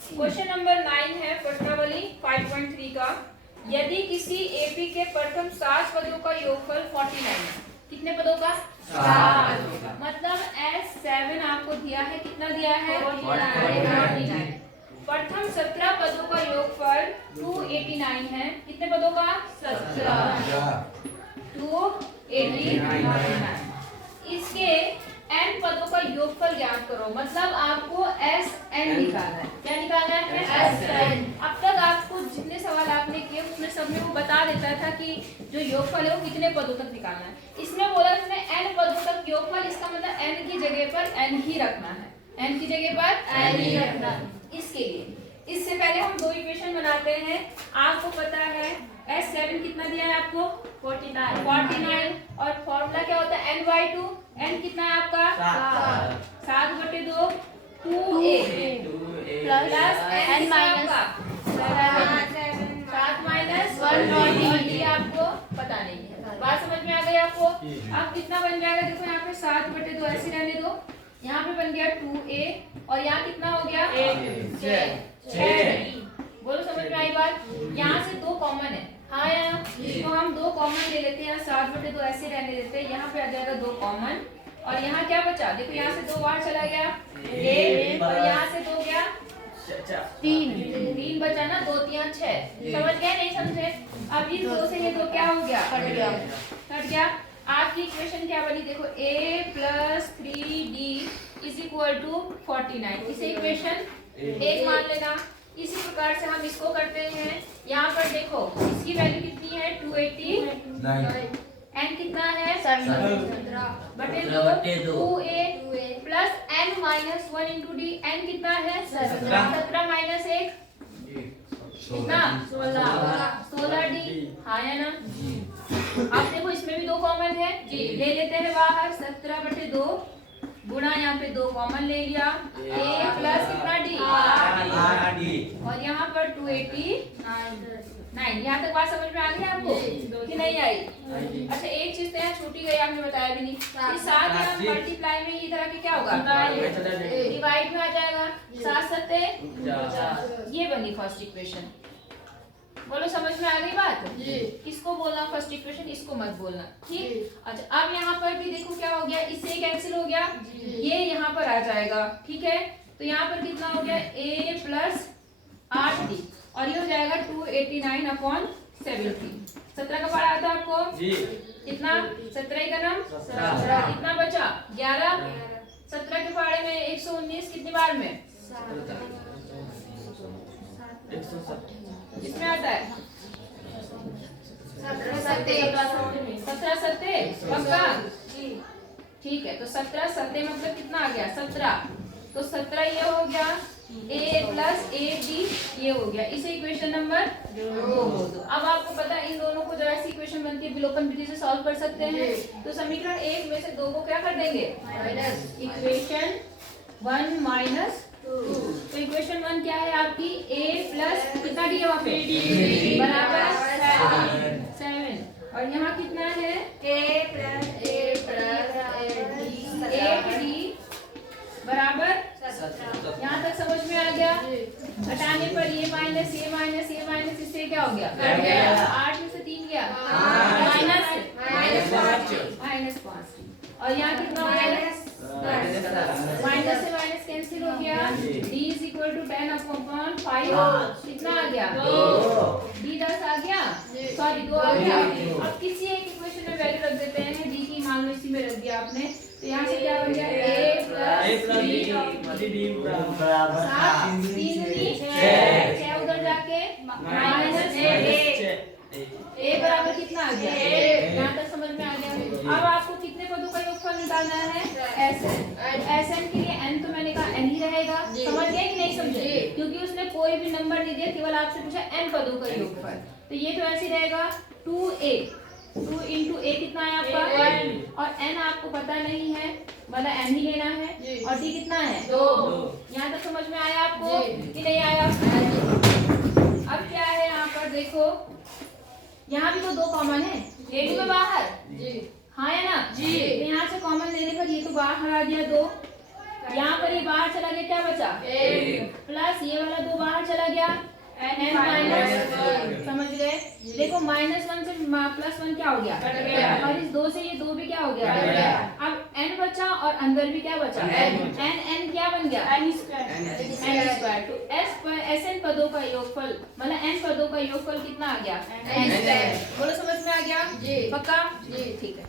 Question number 9 है प्रश्नावली 5.3 का। यदि किसी एपी के प्रथम 7 पदों का योगफल 49 है, कितने पदों का? 7। मतलब S7 आपको दिया है, कितना दिया है? 49। प्रथम 17 पदों का योगफल 289 है, कितने पदों का? 17। 289। इसके n पदों का योगफल ज्ञात करो। मतलब आपको Sn निकालना है। क्या निकालना है? Sn। अब तक आपको जितने सवाल आपने किए उसमें सब में वो बता देता था कि जो योगफल है वो कितने पदों तक निकालना है। इसमें बोला इसमें n पदों तक योगफल, इसका मतलब n की जगह पर n ही रखना है। n की जगह पर n ही रखना। इसके लिए इससे पहले हम दो इक्वेशन बनाते हैं। आपको पता है S7 कितना दिया है आपको? 49। और फॉर्मूला क्या होता है? n/2। n कितना है आपका? 7/2 2a plus n minus 7 minus 1 ये आपको पता नहीं है। बात समझ में आ गई आपको? अब कितना बन जाएगा? देखो यहाँ पे 7/2 ऐसे रहने दो। यहाँ पे बन गया 2a और यहाँ कितना हो गया? 6। बोलो समझ में आई बात? यहाँ से 2 कॉमन है, हाँ या ना? तो हम 2 कॉमन ले लेते हैं। 7/2 ऐसे रहने देते हैं। यहाँ पे आ जाएगा 2 कॉमन और यहाँ क्या बचा? देखो यहाँ से 2 बार चला गया 1 और यहाँ से 2 गया 3 बचा ना, 2 3 6। समझ गए नहीं समझे? अब इस 2 से ये 2 क्या हो गया? कट गया। आपकी इक्वेशन क्या बनी? देखो a + 3d = 49। इसे इक्वेशन 1 मान लेना। इसी प्रकार से हम इसको करते हैं। यहाँ पर देखो इसकी वैल्यू कितनी है? 289। n कितना है? 7/2 2a plus n minus 1 × d। n कितना है? 17 माइनस 1 कितना? 16d। हाँ या ना? अब देखो इसमें भी 2 कॉमन है, ले लेते हैं बाहर। 17/2 गुणा यहाँ पे 2 कॉमन ले लिया a प्लस कितना d और यहाँ पर 289। यहाँ तक बात समझ में आ गई आपको कि नहीं आई? अच्छा एक चीज तो यहाँ छूटी गई, आपने बताया भी नहीं। इस 7 यहाँ मल्टीप्लाई में ये तरह के क्या होगा? डिवाइड में आ जाएगा। 7 7 ये बनी फर्स्ट इक्वेशन। बोलो समझ में आ गई बात? किसको बोलना फर्स्ट इक्वेशन, इसको मत बोलना, ठीक? अच्छा अब यहाँ पर भी देखो क्या हो गया? इससे कैंसिल हो गया, ये यहाँ पर आ जाएगा, ठीक है? तो यहाँ पर कितना हो गया? a प्लस 8d और ये हो जाएगा 289/70। 17 का पारा आता है आपको? कितना? 17 का नाम 17। कितना बचा? 11। 17 के पारे में 119 कितनी बार में? 107 किसमें आता है? 17 7 पक्का? ठीक है। तो 17 7 मतलब कितना आ गया? 17। तो 17 ये हो गया a प्लस 8d ये हो गया। इसे इक्वेशन नंबर 2 बोल दो। अब आपको पता है इन दोनों को जरा सी इक्वेशन बनती है विलोपन विधि से सॉल्व कर सकते हैं। तो समीकरण 1 में से 2 को क्या कर देंगे? माइनस। Equation 1 minus 2। तो इक्वेशन 1 क्या है आपकी? a प्लस कितना d है वहाँ पे? बराबर 7 और यहाँ कितना है? a प्लस 8d बराबर 17। यहाँ तक समझ में आ गया? हटाने पर ये माइनस ये माइनस ये माइनस, इससे क्या हो गया? 8 में से 3 गया -5 और यहाँ कितना हो गया? माइनस से माइनस कैंसिल हो गया। d = 10/5 कितना आ गया? 2। d 10 आ गया, सॉरी 2 आ गया। अब किसी एक इक्वेशन में वैल्यू रख देते हैं d की, मान लो इसी में रख दिया आपने। तो यहाँ से क्या बन गया? a प्लस 3d बराबर 7 3 6 उधर जाके -1 a बराबर कितना आ गया? यहाँ तक समझ में आ गया? अब आपको कितने पदों का योगफल निकालना है? Sn के लिए n तो मैंने कहा n ही रहेगा। समझ गए कि नहीं समझे? क्योंकि उसने कोई भी नंबर नहीं दिया, केवल आपसे पूछा n पदों का योगफल। तो ये तो ऐसे रहेगा 2a 2 × a कितना है आपका? 1 और n आपको पता नहीं है, मतलब n ही लेना है। और d कितना है? 2। यहाँ तक समझ में आया आपको कि नहीं आया? अब क्या है यहाँ पर देखो, यहाँ भी तो 2 कॉमन है, ले लूं मैं बाहर? हाँ या ना? तो यहाँ से कॉमन लेने पर ये तो बाहर आ गया 2 यहाँ पर ये बाहर चला गया, क्या बचा? प्लस ये वाला 2 बाहर चला गया, n माइनस, समझ गए? देखो -1 से +1 क्या हो गया? और इस 2 से ये 2 भी क्या हो गया? अब n बचा और अंदर भी क्या बचा? n क्या बन गया? n square. तो Sn पदों का योगफल मतलब n पदों का योगफल कितना आ गया? n। बोलो समझ में आ गया? जी। पक्का? जी, ठीक है।